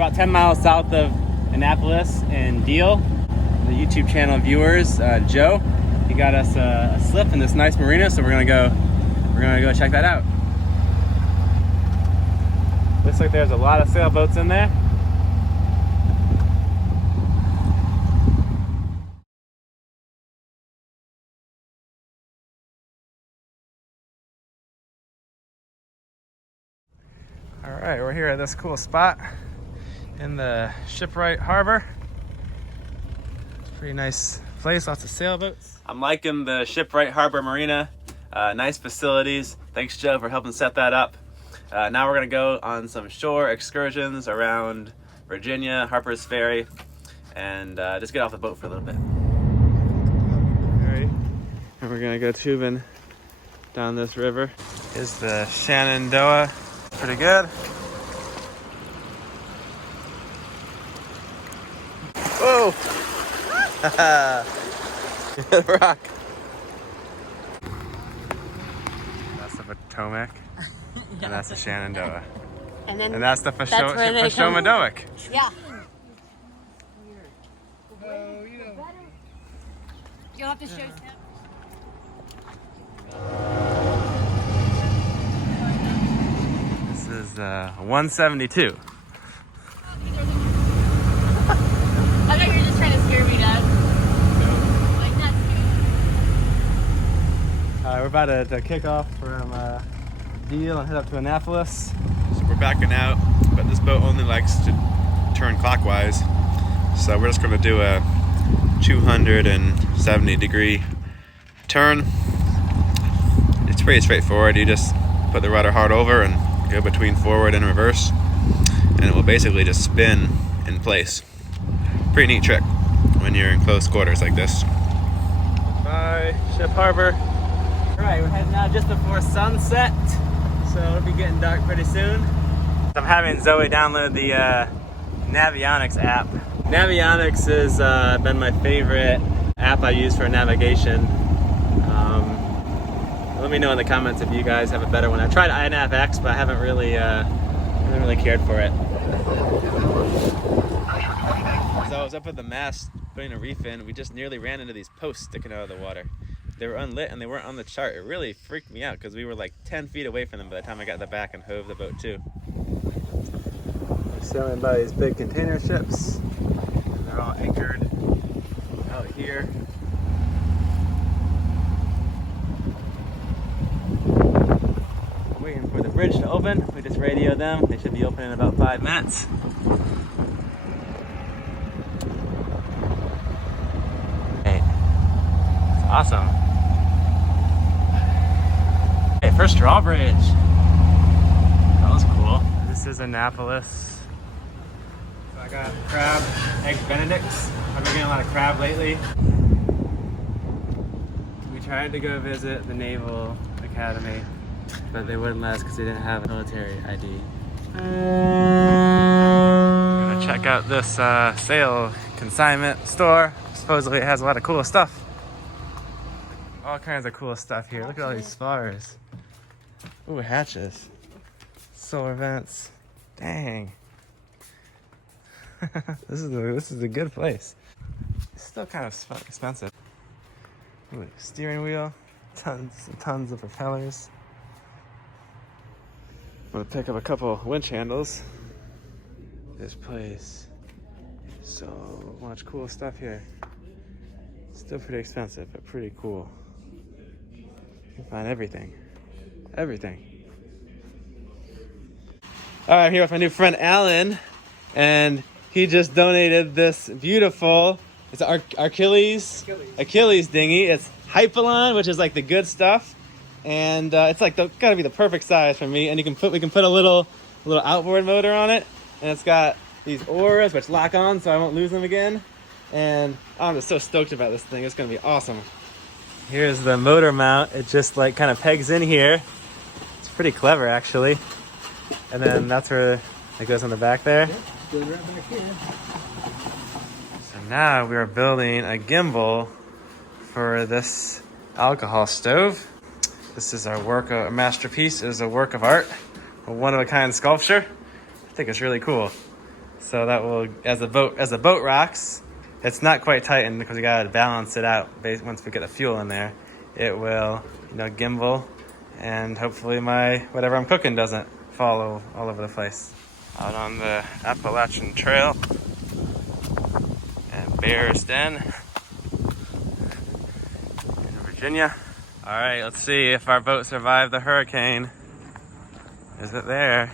about 10 miles south of Annapolis and Deal. The YouTube channel viewers, Joe, he got us a slip in this nice marina, so we're gonna go check that out. Looks like there's a lot of sailboats in there. All right, we're here at this cool spot in the Shipwright Harbor. It's a pretty nice place, lots of sailboats. I'm liking the Shipwright Harbor Marina. Nice facilities. Thanks, Joe, for helping set that up. Now we're gonna go on some shore excursions around Virginia, Harper's Ferry, and just get off the boat for a little bit. All right, and we're gonna go tubing down this river. Here's the Shenandoah. Pretty good. Whoa! Hit a rock. That's the Potomac, and that's the Shenandoah. And that's the Pashomadowick. Yeah. You'll have to show Snap. This is 172. I thought you were just trying to scare me, Dad. Like, that's cute. We're about to kick off from Deal and head up to Annapolis. So we're backing out, but this boat only likes to turn clockwise. So we're just going to do a 270-degree turn. It's pretty straightforward. You just put the rudder hard over and go between forward and reverse, and it will basically just spin in place. Pretty neat trick when you're in close quarters like this. Bye, Ship Harbor. All right, we're heading out just before sunset, so it'll be getting dark pretty soon. I'm having Zoe download the Navionics app. Navionics has been my favorite app I use for navigation. Let me know in the comments if you guys have a better one. I tried iNavX, but I haven't really cared for it. So I was up at the mast putting a reef in. We just nearly ran into these posts sticking out of the water. They were unlit and they weren't on the chart. It really freaked me out because we were like 10 feet away from them by the time I got to the back and hove the boat too. We're sailing by these big container ships. And they're all anchored out here. Waiting for the bridge to open. We just radioed them. They should be open in about 5 minutes. Hey, it's awesome. Hey, first drawbridge. That was cool. This is Annapolis. So I got crab, egg benedicts. I've been getting a lot of crab lately. We tried to go visit the Naval Academy, but they wouldn't let us because they didn't have a military ID. We're gonna check out this sail consignment store. Supposedly it has a lot of cool stuff. All kinds of cool stuff here. Look at all these spars. Ooh, hatches. Solar vents. Dang. This is a good place. It's still kind of expensive. Ooh, steering wheel. Tons and tons of propellers. I'm gonna pick up a couple winch handles. This place, so much cool stuff here. Still pretty expensive, but pretty cool. You can find everything. Everything. All right, I'm here with my new friend Alan, and he just donated this beautiful, it's an Achilles dinghy. It's Hypalon, which is like the good stuff. And it's like gotta be the perfect size for me. And we can put a little outboard motor on it, and it's got these oars which lock on, so I won't lose them again. And I'm just so stoked about this thing. It's gonna be awesome. Here's the motor mount. It just like kind of pegs in here. It's pretty clever actually. And then that's where it goes on the back there. Yep, goes right back here. So now we are building a gimbal for this alcohol stove. This is our work, a masterpiece. It is a work of art, a one-of-a-kind sculpture. I think it's really cool. So that will, as the boat rocks, it's not quite tightened because we gotta balance it out. Once we get the fuel in there, it will, gimbal, and hopefully my whatever I'm cooking doesn't fall all over the place. Out on the Appalachian Trail at Bears Den in Virginia. All right, let's see if our boat survived the hurricane. Is it there?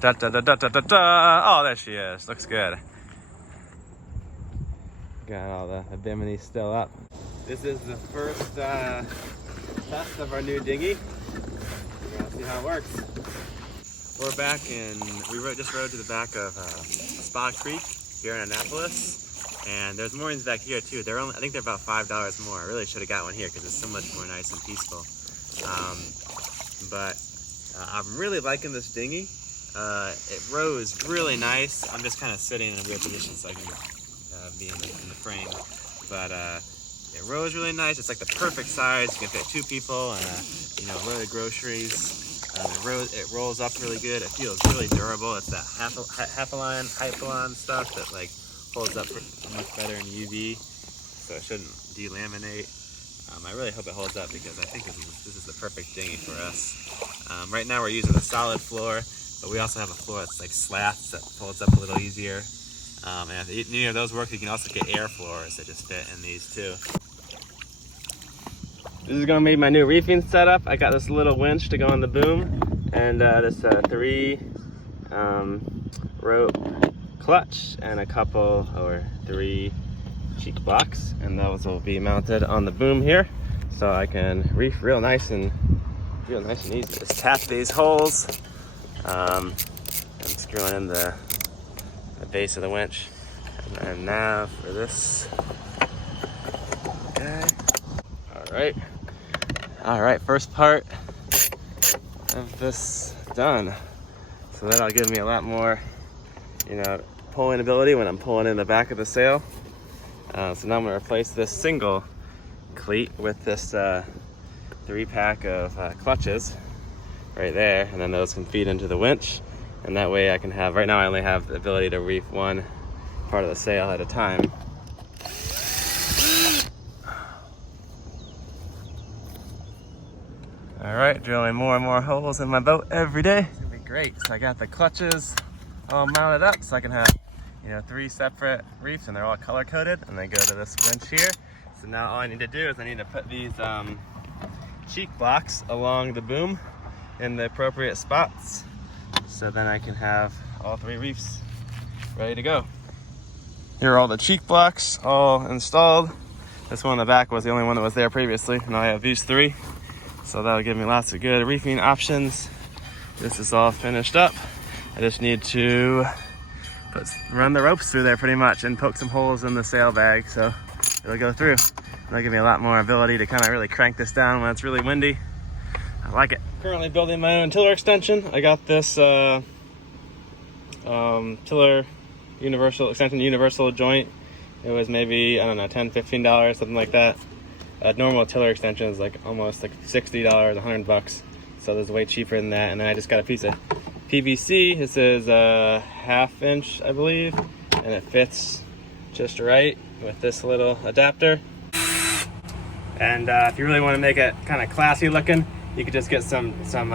Da da da da da da da! Oh, there she is. Looks good. Got all the bimini still up. This is the first test of our new dinghy. We're gonna see how it works. We're back just rode to the back of Spa Creek here in Annapolis, and there's moorings back here too. I think they're about $5 more. I really should have got one here because it's so much more nice and peaceful. But I'm really liking this dinghy. It rows really nice. I'm just kind of sitting in a weird position so I can be in the frame. But it rows really nice. It's like the perfect size. You can fit 2 people and a load of groceries. It rolls up really good. It feels really durable. It's that Hypalon stuff that like holds up much better in UV, so it shouldn't delaminate. I really hope it holds up because I think this is the perfect dinghy for us. Right now we're using a solid floor, but we also have a floor that's like slats that folds up a little easier. And if any of those work, you can also get air floors that just fit in these too. This is gonna be my new reefing setup. I got this little winch to go on the boom, and this 3 rope clutch and a couple or 3 cheek blocks, and those will be mounted on the boom here, so I can reef real nice and easy. Just tap these holes. I'm screwing in the base of the winch, and now for this guy. All right, first part of this done. So that'll give me a lot more, pulling ability when I'm pulling in the back of the sail. So now I'm gonna replace this single cleat with this 3-pack of clutches right there, and then those can feed into the winch. And that way I can have, right now I only have the ability to reef one part of the sail at a time. All right, drilling more and more holes in my boat every day. It's gonna be great. So I got the clutches all mounted up so I can have, 3 separate reefs, and they're all color coded, and they go to this winch here. So now all I need to do is I need to put these cheek blocks along the boom in the appropriate spots. So then I can have all 3 reefs ready to go. Here are all the cheek blocks all installed. This one in the back was the only one that was there previously. Now I have these 3. So that'll give me lots of good reefing options. This is all finished up. I just need to run the ropes through there pretty much and poke some holes in the sail bag so it'll go through. That'll give me a lot more ability to kind of really crank this down when it's really windy. I like it. Currently building my own tiller extension. I got this tiller universal joint. It was maybe, I don't know, $10, $15, something like that. A normal tiller extension is like almost like $60, $100. So this is way cheaper than that. And then I just got a piece of PVC. This is a 1/2 inch, I believe, and it fits just right with this little adapter. And if you really want to make it kind of classy looking, you could just get some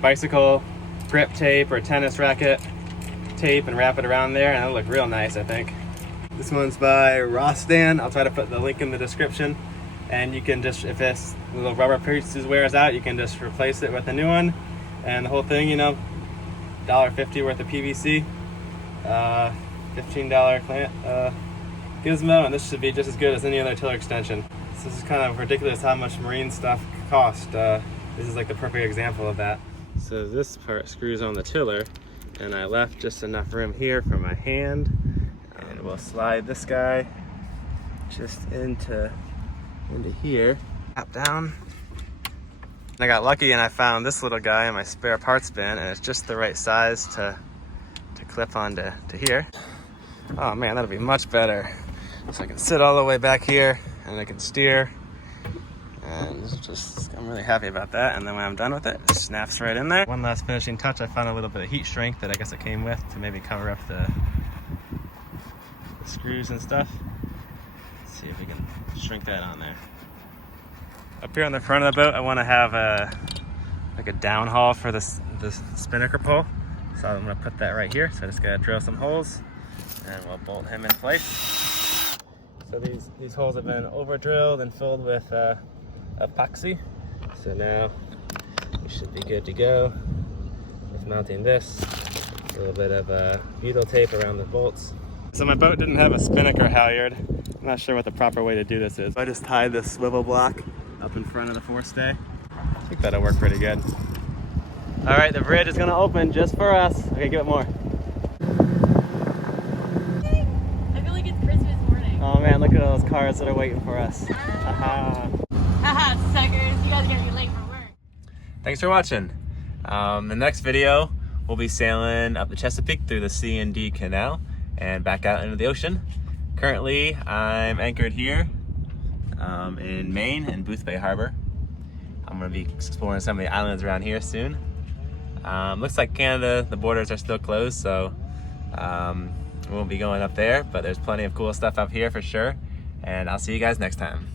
bicycle grip tape or tennis racket tape and wrap it around there, and it'll look real nice, I think. This one's by Rostan. I'll try to put the link in the description. And you can just, if this little rubber piece wears out, you can just replace it with a new one. And the whole thing, $1.50 worth of PVC, $15 clamp gizmo, and this should be just as good as any other tiller extension. So this is kind of ridiculous how much marine stuff costs. This is like the perfect example of that. So this part screws on the tiller, and I left just enough room here for my hand. And we'll slide this guy just into here, tap down. And I got lucky and I found this little guy in my spare parts bin, and it's just the right size to clip onto here. Oh man, that'll be much better. So I can sit all the way back here and I can steer. And just, I'm really happy about that. And then when I'm done with it, it snaps right in there. One last finishing touch, I found a little bit of heat shrink that I guess it came with to maybe cover up the screws and stuff. Let's see if we can shrink that on there. Up here on the front of the boat, I want to have like a downhaul for the spinnaker pole. So I'm going to put that right here. So I just got to drill some holes and we'll bolt him in place. So these holes have been over drilled and filled with epoxy. So now we should be good to go with mounting this. A little bit of butyl tape around the bolts. So my boat didn't have a spinnaker halyard. I'm not sure what the proper way to do this is. I just tied this swivel block up in front of the forestay. I think that'll work pretty good. All right, the bridge is gonna open just for us. Okay, give it more. I feel like it's Christmas morning. Oh man, look at all those cars that are waiting for us. Haha. Haha, suckers. You guys are gonna be late for work. Thanks for watching. The next video, we'll be sailing up the Chesapeake through the C&D Canal and back out into the ocean. Currently, I'm anchored here in Maine in Booth Bay Harbor. I'm gonna be exploring some of the islands around here soon. Looks like Canada, the borders are still closed, so we won't be going up there, but there's plenty of cool stuff up here for sure. And I'll see you guys next time.